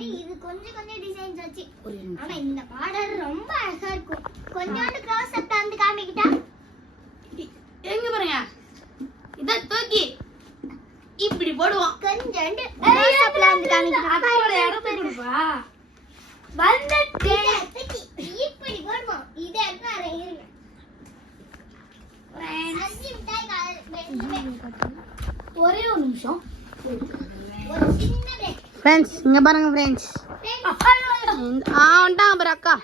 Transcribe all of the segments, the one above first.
மாதிரி இது கொஞ்சம் கொஞ்சம் டிசைன்ஸ் வச்சு. ஆனா இந்த பார்டர் ரொம்ப அழகா இருக்கும். கொஞ்சோண்டு க்ளோஸ் அப் வந்து காமிக்கிட்டா எங்க பாருங்க. இத தூக்கி இப்படி போடுவோம். கொஞ்சோண்டு க்ளோஸ் அப்ல வந்து காமிக்கிட்டா அதோட இடத்தை கொடுப்பா. வந்துட்டு இப்படி போடுவோம். இத எடுத்து இருங்க. ஒரே ஒரு நிமிஷம். ஒரு சின்ன பிரேக். ஃப்ரெண்ட்ஸ் இங்க பாருங்க ஃப்ரெண்ட்ஸ். வந்துட்டாங்க பாரு அக்கா.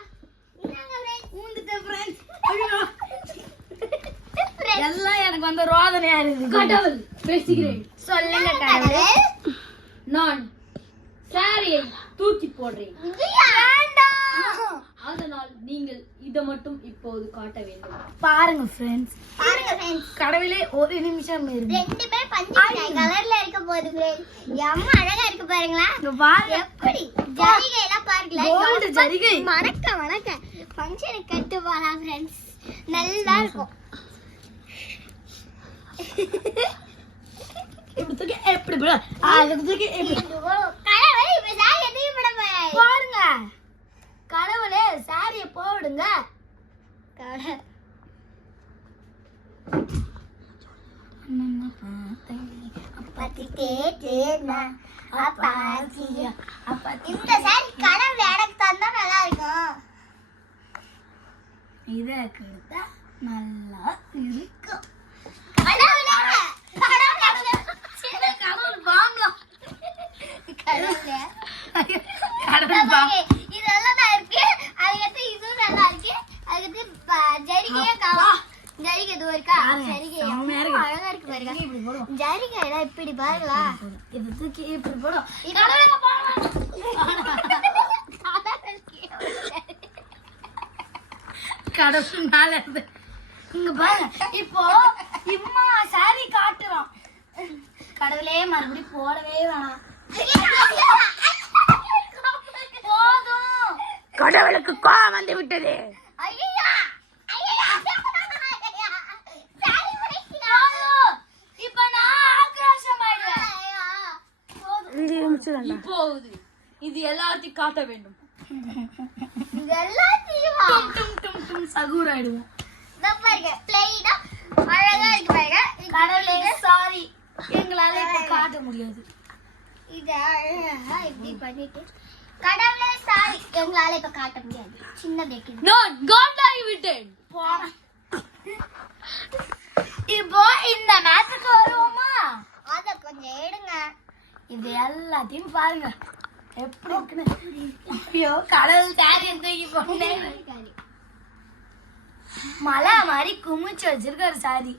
எல்லாம் எனக்கு வந்து ரோதனையா இருக்கு. கடவுள் பேசுகிறேன். சொல்லுங்க கடவுளே. நான் சாரியை தூக்கி போடுறேன். வேண்டாம். அதனால் நீங்கள் இத மட்டும் இப்போது காட்ட வேண்டும். பாருங்க ஃப்ரெண்ட்ஸ். பாருங்க ஃப்ரெண்ட்ஸ். கடவுளே ஒரு நிமிஷம் இருங்க. ரெண்டு பேர் பஞ்சு கலர்ல இருக்க போகுது ஃப்ரெண்ட்ஸ். எம்மா அழகா இருக்கு பாருங்களா. எப்படி ஜரிகை எல்லாம் பாருங்களா. கோல்ட் ஜரிகை. வணக்கம். ஃபங்க்ஷன் கட்டு போலாம் ஃப்ரெண்ட்ஸ். நல்லா இருக்கும். எப்படி போட அதுக்கு எப்படி கடவுளே இப்ப சாரி எதுக்கு போட போய் பாருங்க. கடவுளே சாரிய போடுங்க. இந்த சாரி கடவுள் எனக்கு தந்தா நல்லா இருக்கும். இத கொடுத்தா நல்லா இருக்கும். கடவுள் பாம்பலாம். கடவுள் பாம்பு. இதெல்லாம் தான் இருக்கு. அதுக்கடுத்து இதுவும் நல்லா இருக்கு. அதுக்கடுத்து ஜரிகையே ஜரிகை இது இருக்கா. ஜரிகை அழகா இருக்கு பாருங்க. ஜரிகை எல்லாம் இப்படி பாருங்களா. இது தூக்கி இப்படி போடும். கடவுள் மேல இருந்து இங்க பாருங்க. இப்போ இம்மா சாரி காட்டுறோம். கடவுளே மறுபடியும் போடவே வேணாம். போதும். கடவுளுக்கு கோபம் வந்து விட்டது. இப்ப நான் ஆக்ரோஷம் ஆயிடுவேன். இப்போது இது எல்லாத்தையும் காட்ட வேண்டும். இது எல்லாத்தையும் சகூர் ஆயிடுவோம். பாருங்க பிளைனா அழகா இருக்கு பாருங்க. கடவுளே சாரி எங்களால இப்ப காட்ட முடியாது. இது அழகா இப்படி பண்ணிட்டு கடவுளே சாரி எங்களால இப்ப காட்ட முடியாது. சின்ன பிரேக். நான் காண்டாகி விட்டேன். இப்போ இந்த மேட்சுக்கு வருவோமா? அத கொஞ்சம் எடுங்க. இது எல்லாத்தையும் பாருங்க எப்படி இருக்குன்னு. ஐயோ கடவுள் சாரி தூக்கி போட்டேன். மலை மாதிரி குமிச்சு வச்சிருக்காரு சாரி.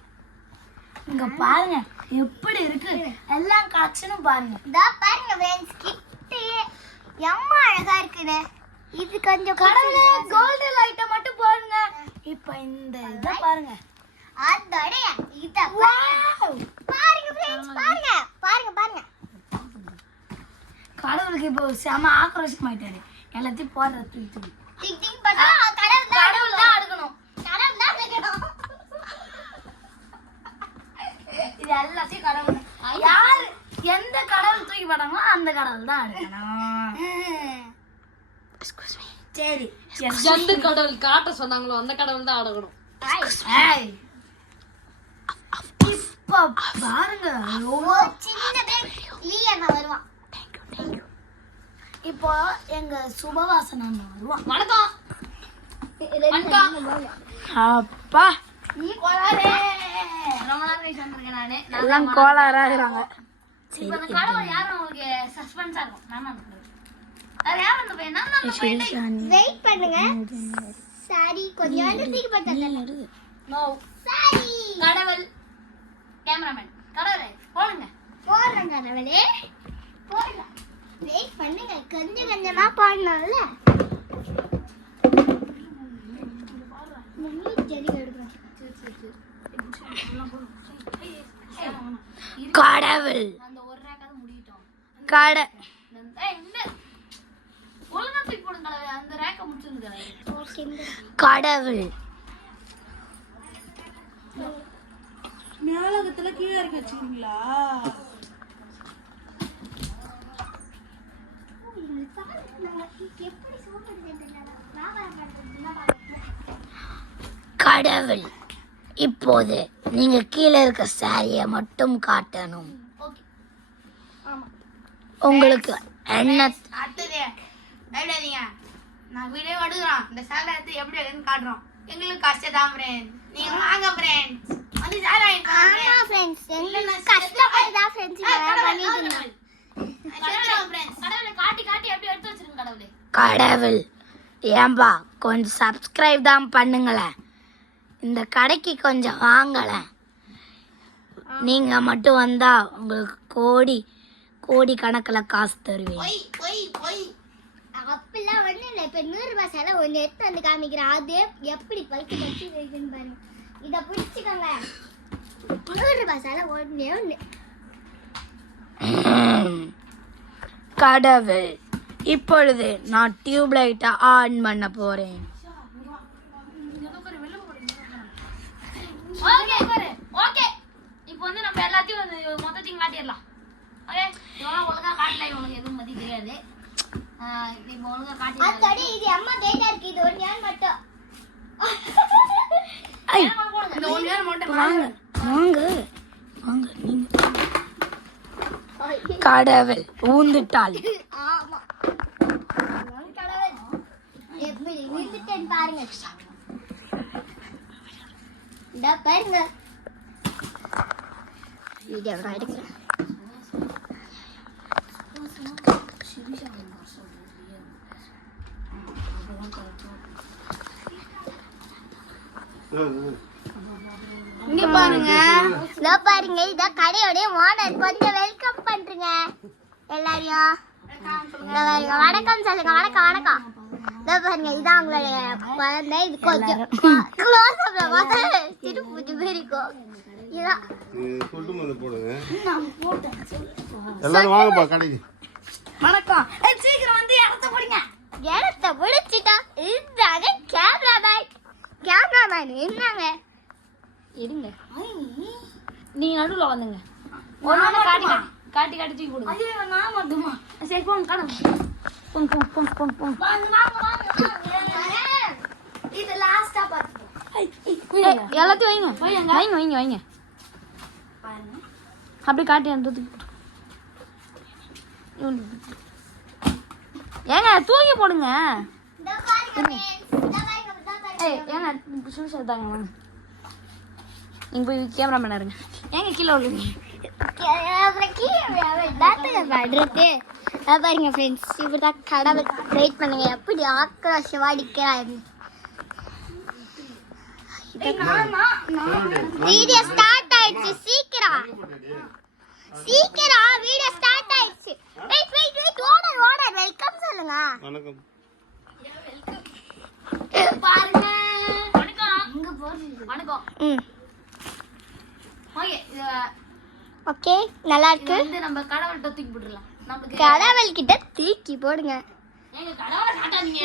இங்க பாருங்க எப்படி இருக்கு. எல்லாம் கலெக்ஷனும் பாருங்க. இதா பாருங்க फ्रेंड्स கிட்ட எம்மா அழகா இருக்குனே. இது கொஞ்சம் கடவுளே கோல்ட் லைட்ட மட்டும் பாருங்க. இப்போ இந்த இத பாருங்க. அதோட இத பாருங்க फ्रेंड्स பாருங்க. கடவுளுக்கு இப்போ செம ஆக்ரோஷம் ஆயிட்டாரு. எல்லாத்தையும் போடுற தூக்கி டிக் டிக் பண்ணா கடவுள் தான் அடுக்கணும். கடவுள் தான் அடுக்கணும். இது எல்லாத்தையும் கடவுள் யார் எந்த கடவுள் தூக்கி போட்டாங்களோ அந்த கடவுள் தான் அடுக்கணும். சரி எந்த கடவுள் காட்ட சொன்னாங்களோ அந்த கடவுள் தான் அடங்கணும். இப்ப பாருங்க ஒரு சின்ன பிரேக். லீயா வருவான். இப்போ எங்க சுபவாசன் அண்ணன் வருவான். வணக்கம். அப்பா நீ கோளாரே. ரொம்ப நேரம் கழிச்சு வந்திருக்கேன் நானு. எல்லாம் கோளாரா இருக்காங்க. இப்ப அந்த கடவுள் யாரும் உங்களுக்கு சஸ்பென்ஸா இருக்கும். நான் தான் வேற யாரும் அந்த பையன் நான் தான் பையன். வெயிட் பண்ணுங்க. சாரி கொஞ்சம் தூக்கி போட்டேன். No sorry. கடவுள் கேமராமேன் கடவுளே போடுங்க. போடுறேன் கடவுளே. போடுறேன். வெயிட் பண்ணுங்க. கொஞ்சம் கொஞ்சமா போடணும்ல. மம்மி ஜரிகை எடுக்கணும். கடவுள் அந்த ஒரு ரேக்காவது முடிட்டோம். கட இந்த ஒழுங்கா தூக்கி போடுங்க கடவுளே. அந்த ரேக்க முடிச்சிருங்க கடவுள் மேலகத்துல கீழே இறக்கி வச்சுக்கீங்களா? எப்படி சோப்படுறது வியாபாரம் பண்றதுன்னா கடவுள், இப்போது நீங்க கீழே இருக்க சாரியை மட்டும் காட்டணும். ஓகே. உங்களுக்கு என்ன அடுத்தது பயப்படாதீங்க, நான் வீடியோ எடுக்கிறோம், இந்த சேலை எடுத்து எப்படி எடுன்னு காட்டுறோம். எங்களுக்கு கஷ்டம் ஃப்ரெண்ட், நீங்க வாங்க ஃப்ரெண்ட், வந்து சேலை வாங்கிட்டு வாங்க. ஆமா ஃப்ரெண்ட்ஸ், எங்களுக்கு கஷ்டப்பட்டு தான் ஃப்ரெண்ட்ஸ் இதெல்லாம் பண்ணிட்டு இருந்தோம். கடவுளை காட்டி காட்டி எப்படி எடுத்து வச்சிருங்க கடவுளே. கடவுள், ஏம்பா கொஞ்சம் சப்ஸ்கிரைப் தான் பண்ணுங்களேன், இந்த கடைக்கு கொஞ்சம் வாங்கலேன். நீங்க மட்டும் வந்தா உங்களுக்கு கோடி கோடி கணக்கில் காசு தருவேன். போய் போய் போய் அப்பெல்லாம் வந்து இல்லை, இப்போ 100 ரூபாய் சேலை ஒன்று எடுத்து வந்து காமிக்கிறேன், அதே எப்படி பழுத்து வச்சு இருக்குன்னு பாருங்க. இதை பிடிச்சிக்கோங்க, 100 ரூபாய் சேலை ஒன்றே ஒன்று. கடவுள், இப்பொழுது நான் டியூப் லைட்டை ஆன் பண்ண போறேன். ஓகே பாரு. ஓகே, இப்போ வந்து நம்ம எல்லாத்தையும் வந்து மொத்தத்தையும் காட்டிடலாம். ஓகே, இவனா ஒழுங்கா காட்டல, இவனுக்கு எதுவும் மதி தெரியாது. இப்போ ஒழுங்கா காட்டிடலாம். அத்தடி இது அம்மா கைட்டா இருக்கு, இது ஒரு ஞான் மட்டும். இந்த 1 நேரம் மட்டும் வாங்க வாங்க வாங்க. நீங்க கடவுள் ஊந்துட்டாள். ஆமா, கடவுள் எப்படி விழுந்துட்டேன்னு பாருங்க. இந்த பாருங்க, வீடியோ எடுக்கிறேன். இங்க பாருங்க, இதோ பாருங்க, இதான் கடையோட ஓனர். கொஞ்சம் வெல்கம் பண்றீங்க எல்லாரையும். இதோ பாருங்க, வணக்கம் சொல்லுங்க. வணக்கம் வணக்கம். இதோ பாருங்க, இதான் உங்களுடைய குழந்தை. இது கொஞ்சம் க்ளோஸ் அப்ல பார்த்தா திருப்பி பெரிக்கும். இதான் சொல்லிட்டு வந்து போடுங்க. எல்லாரும் வாங்கப்பா கடைக்கு. வணக்கம். சீக்கிரம் வந்து இடத்த போடுங்க. இடத்த பிடிச்சிட்டா. இதுதாங்க கேமராமேன். கேமராமேன் என்னங்க இருங்க, நீங்க நடுவில் வந்துங்க. ஒன்று காட்டி காட்டி காட்டி காட்டி தூக்கி போடுங்க. ஐயோ நான் மட்டுமா? சரி போங்க கடவுள். போங்க போங்க போங்க போங்க போங்க. வாங்க வாங்க வாங்க. இது லாஸ்டா பாத்துக்கோ. எல்லாத்தையும் வைங்க வைங்க வைங்க வைங்க. அப்படியே காட்டி அந்த தூக்கி போட்டு. ஏங்க தூக்கி போடுங்க. இதோ பாருங்க friends, இதோ பாருங்க, இதோ பாருங்க. ஏய் ஏங்க சுடு தாங்க வாங்க. நீங்க போய் கேமராமேன் இருங்க. ஏங்க கீழே விழுங்க. அப்புறம் கீழே தாத்தங்க படுறது. இதோ பாருங்க ஃப்ரெண்ட்ஸ், இப்படிதான் கடவுள். வெயிட் பண்ணுங்க, எப்படி ஆக்ரோஷமா அடிக்கிறாரு. வீடியோ ஸ்டார்ட் ஆயிடுச்சு, சீக்கிரம் சீக்கிரம் வீடியோ ஸ்டார்ட் ஆயிடுச்சு. Wait wait wait, owner owner welcome சொல்லுங்க. வணக்கம். பாருங்க. வணக்கம். இங்க போறீங்க. வணக்கம். ஓகே, ஓகே, நல்லா இது இருக்கு. வந்து நம்ம கடவுள்கிட்ட தூக்கி போட்டுடலாம். நமக்கு கடவுள் கிட்ட தூக்கி போடுங்க. எங்க கடவுளை காட்டாதீங்க.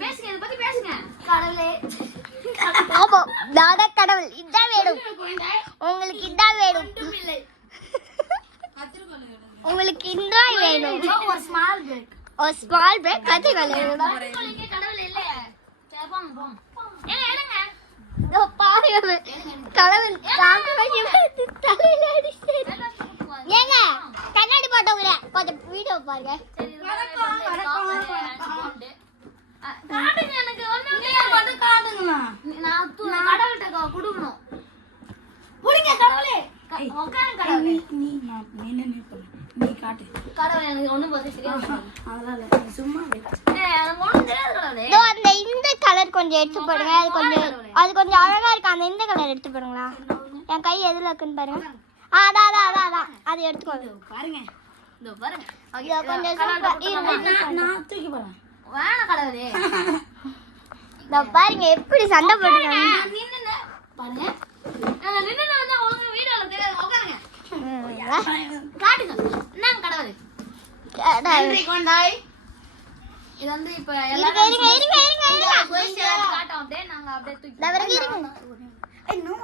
பேசுங்க, இதை பத்தி பேசுங்க. கடவுளே, ஆமா, தாதா கடவுள் இதான் வேணும். உங்களுக்கு இதான் வேணும். உங்களுக்கு இதான் வேணும். ஒரு ஸ்மால் பிரேக். ஒரு ஸ்மால் பிரேக் கத்துக்கல. இங்க கடவுள் இல்ல. சரி போங்க போங்க. ஏங்க எடுங்க. பாருங்க கடவுள் தலையில அடிச்சு. ஏங்க கண்ணாடி போட்டவங்க கொஞ்சம் வீடியோ பாருங்க. காட்டுங்க, எனக்கு ஒண்ணு காட்டுங்களா. நான் கடவுள்கிட்ட கொடுக்கணும். புடிங்க கடவுளே. உட்காருங்க கடவுளே. நீ காட்டு. கடவுளே, எனக்கு ஒண்ணும் பத்தி தெரியாது. அதனால சும்மா எனக்கு ஒண்ணும் தெரியாது கடவுளே. இதோ அந்த இந்த கலர் கொஞ்சம் எடுத்து போடுங்க. அது கொஞ்சம் அழகா இருக்கு. அந்த இந்த கலர் எடுத்து போடுங்களா. என் கை எதுல இருக்குன்னு பாருங்க. அதான் அதான் அதான் அதான் அது எடுத்துக்கோங்க. பாருங்க. இதோ பாருங்க. இதோ கொஞ்சம் சூப்பர். நான் தூக்கி போறேன். வேணாம் கடவுளே. இதோ பாருங்க எப்படி சண்டை போட்டுருக்காங்க. நான் நின்னு பாருங்க. நான் நின்னு வந்து உங்களுக்கு வீடியோல தெரியாது. உட்காருங்க. காட்டுங்க. என்னங்க கடவுளே. நன்றி கொண்டாய். இது வந்து இப்ப இருங்க எல்லாரும் இருங்க இருங்க இருங்க இருங்க. காட்டோம். அப்படியே நாங்க அப்படியே தூக்கி இதோ பாருங்க இருங்க.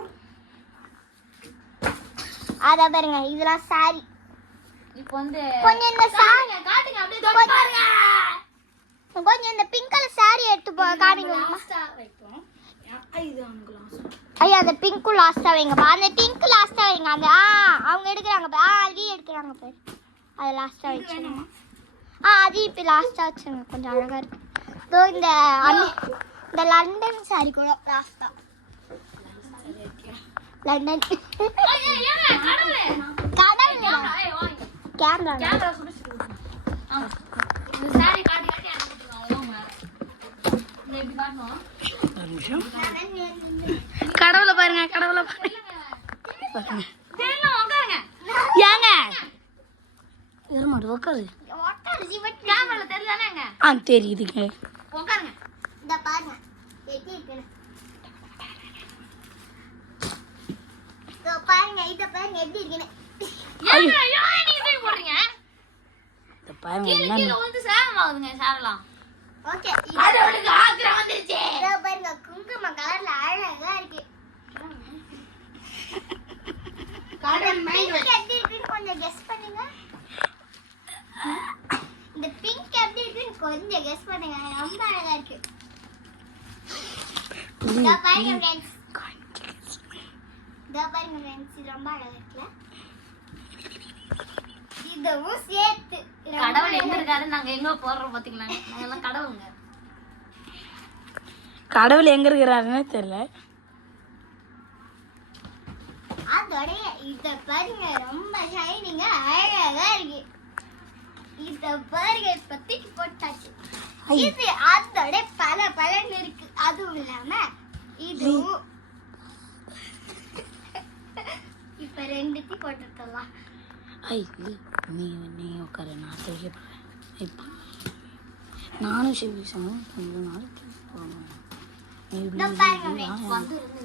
அத பாருங்க, இதெல்லாம் சாரி. இப்போ வந்து கொஞ்சம் இந்த சாரி காட்டுங்க அப்படியே தொட்டு பாருங்க. கொஞ்சம் இந்த பிங்க் கலர் சாரி எடுத்து காமிங்க லாஸ்டா வைப்போம். இது அவனுக்கு லாஸ்ட். ஐயா அந்த பிங்க் லாஸ்டா வைங்கப்பா அந்த பிங்க் லாஸ்டா வைங்க அந்த அவங்க எடுக்கறாங்க பா அது எடுக்கறாங்க பாரு அது லாஸ்டா வச்சிருங்க அது இப்ப லாஸ்டா வச்சிருங்க கொஞ்சம் அழகா இருக்கு தோ இந்த லண்டன் சாரி கூட லாஸ்டா லண்டன் ஏங்க கடவுளே கடவுளே ஏய் வாங்க கேமரா கேமரா சுடுச்சு. ஆமா இந்த சாரி காட்டி காட்டி அனுப்பிட்டுங்க அவங்க இந்த இப்படி காட்டணும். ஒரு நிமிஷம். கடவுளை பாருங்க கடவுளை பாருங்க. தெரியல உட்காருங்க. ஏங்க இருமாடு உட்காரு. கேமரால தெரியலனாங்க. தெரியுதுங்க. உட்காருங்க. இந்த பாருங்க எப்படி இருக்கு தோ பாருங்க இத பாருங்க எப்படி இருக்குன்னு ஏங்க ஏன் நீங்க தூக்கி போடுறீங்க? இந்த பாருங்க கீழ என்ன கீழ வந்து சேரமாகுதுங்க சாரலாம். ஓகே கடவுளுக்கு ஆத்திரம் வந்துருச்சு. இத பாருங்க குங்கும கலர்ல அழகா இருக்கு கடவுள் பிங்க் எப்படி இருக்குன்னு கொஞ்சம் கெஸ் பண்ணுங்க இந்த பிங்க் எப்படி இருக்குன்னு கொஞ்சம் கெஸ் பண்ணுங்க ரொம்ப அழகா இருக்கு இதோ பாருங்க ஃப்ரெண்ட்ஸ் இதோ பாருங்க ஃப்ரெண்ட்ஸ் இது ரொம்ப அழகா இருக்குல்ல இதுவும் சேர்த்து கடவுள் எங்க இருக்காரு நாங்க எங்க போறோம் பாத்தீங்களா? நாங்க எல்லாம் கடவுளுங்க. கடவுள் எங்க இருக்கிறாருன்னு தெரியல. அதோட இத பாருங்க ரொம்ப ஷைனிங்கா அழகா இருக்கு இத பாருங்க பத்தி போட்டாச்சு இது அதோட பல பலன் இருக்கு அதுவும் இல்லாம இதுவும் இப்ப ரெண்டுத்தையும் போட்டுக்கலாம் நீ உட்காரு நான் தூக்கி போறேன். இப்போ நானும் சிவிசாவும் கொஞ்சம் நாள் போகணும். இதோ பாருங்க friends.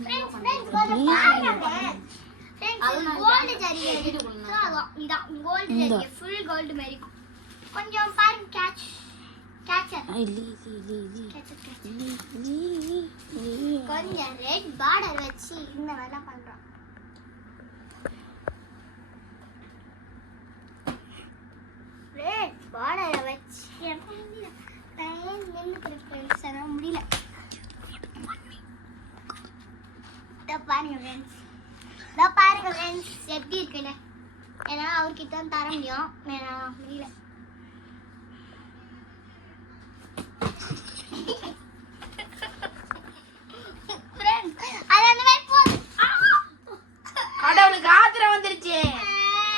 Friends, கொஞ்சம் பாருங்க friends. Friends, இது gold ஜரிகை இருக்கு. இதான் gold ஜரிகை full gold மாதிரி இருக்கும். கொஞ்சம் பாருங்க catcher. கொஞ்சம் ரெட் பார்டர் வச்சு இந்த வேலை பண்றோம் ரெட் பார்டரை வச்சு எனக்கு முடியல டைம் நின்று முடியல பாருங்க ஃப்ரெண்ட்ஸ் பாருங்க ஃப்ரெண்ட்ஸ் எப்படி இருக்குன்னு ஏன்னா அவர்கிட்ட தான் தர முடியும் முடியல